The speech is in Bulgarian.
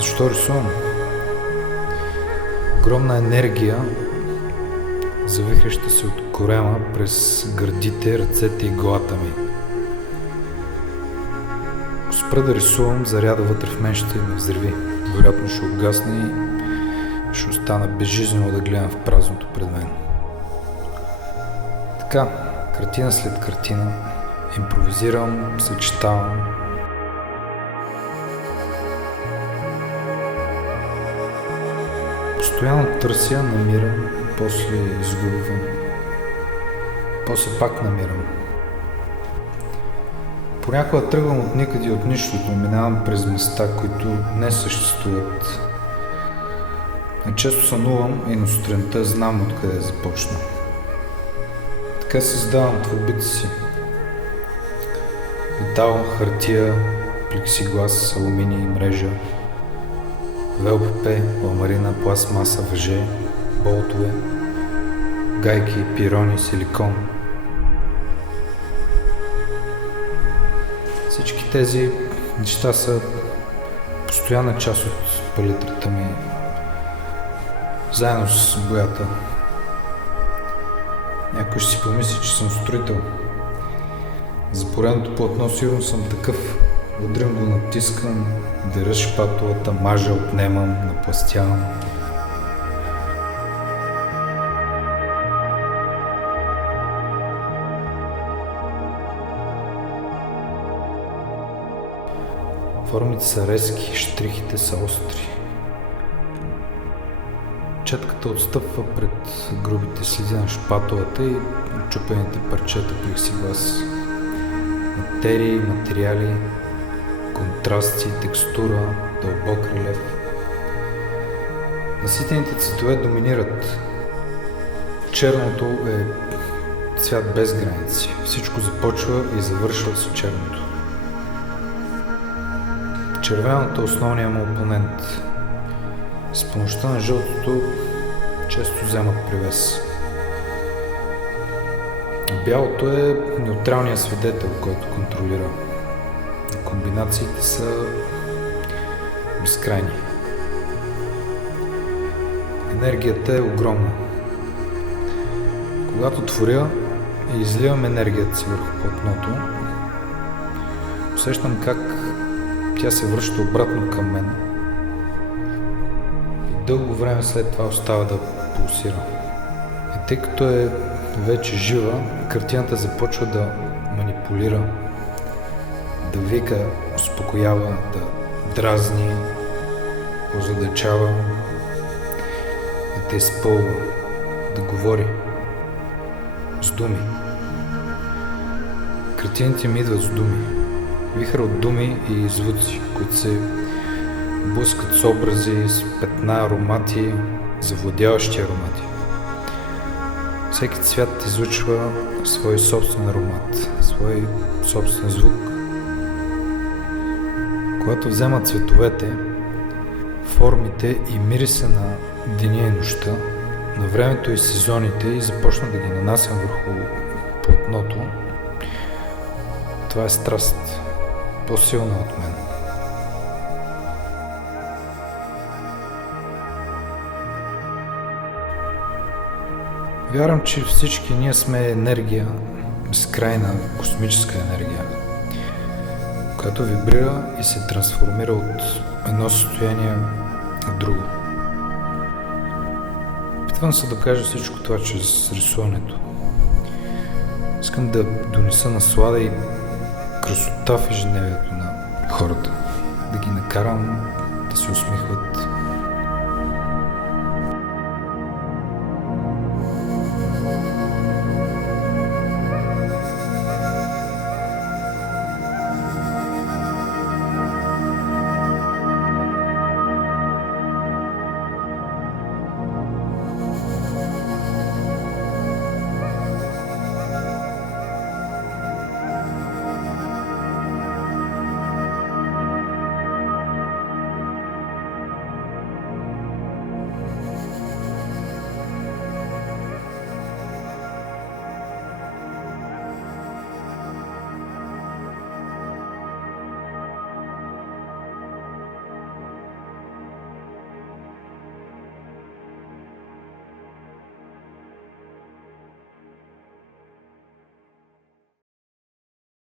Защо рисувам? Огромна енергия, завихряща се от корема през гърдите, ръцете и главата ми. Ако спра да рисувам, заряда вътре в мен ще ме взриви. Вероятно ще угасне и ще остана безжизнено да гледам в празното пред мен. Така, картина след картина, импровизирам, съчетавам. Постоянно търся, намирам, после изгубвам, после пак намирам. Понякога тръгвам от никъде и от нищото, минавам през места, които не съществуват. Често сънувам и на сутринта знам откъде започна. Така създавам творбите си. Метал, хартия, плексиглас, алуминий, мрежа, ВЛПП, ламарина, пластмаса, въже, болтове, гайки, пирони, силикон. Всички тези неща са постоянна част от палитрата ми, заедно с боята. Някой ще си помисли, че съм строител. За поредното платно сигурно съм такъв. Удрям го, натискам, дера шпатулата, мажа, отнемам, напластявам. Формите са резки, щрихите са остри. Четката отстъпва пред грубите следи на шпатулата и чупените парчета плексиглас. Материи, материали, контрасти, текстура, дълбок релеф. Наситените цветове доминират. Черното е цвят без граници. Всичко започва и завършва с черното. Червеното е основният му опонент. С помощта на жълтото често вземат превес. Бялото е неутралният свидетел, който контролира. Комбинациите са безкрайни. Енергията е огромна. Когато творя и изливам енергията си върху платното, усещам как тя се връща обратно към мен и дълго време след това остава да пулсира. И тъй като е вече жива, картината започва да манипулира, да вика, успокоява, да дразни, озадачава, да те изпълва, да говори с думи. Картините ми идват с думи. Вихър от думи и звуци, които се блъскат с образи, с петна, аромати, завладяващи аромати. Всеки цвят излъчва свой собствен аромат, свой собствен звук. Когато взема цветовете, формите и мириса на деня и нощта, на времето и сезоните и започна да ги нанасям върху платното, това е страст, по-силна от мен. Вярвам, че всички ние сме енергия, безкрайна космическа енергия, която вибрира и се трансформира от едно състояние в друго. Опитвам се да кажа всичко това чрез рисуването. Искам да донеса наслада и красота в ежедневието на хората, да ги накарам да се усмихват,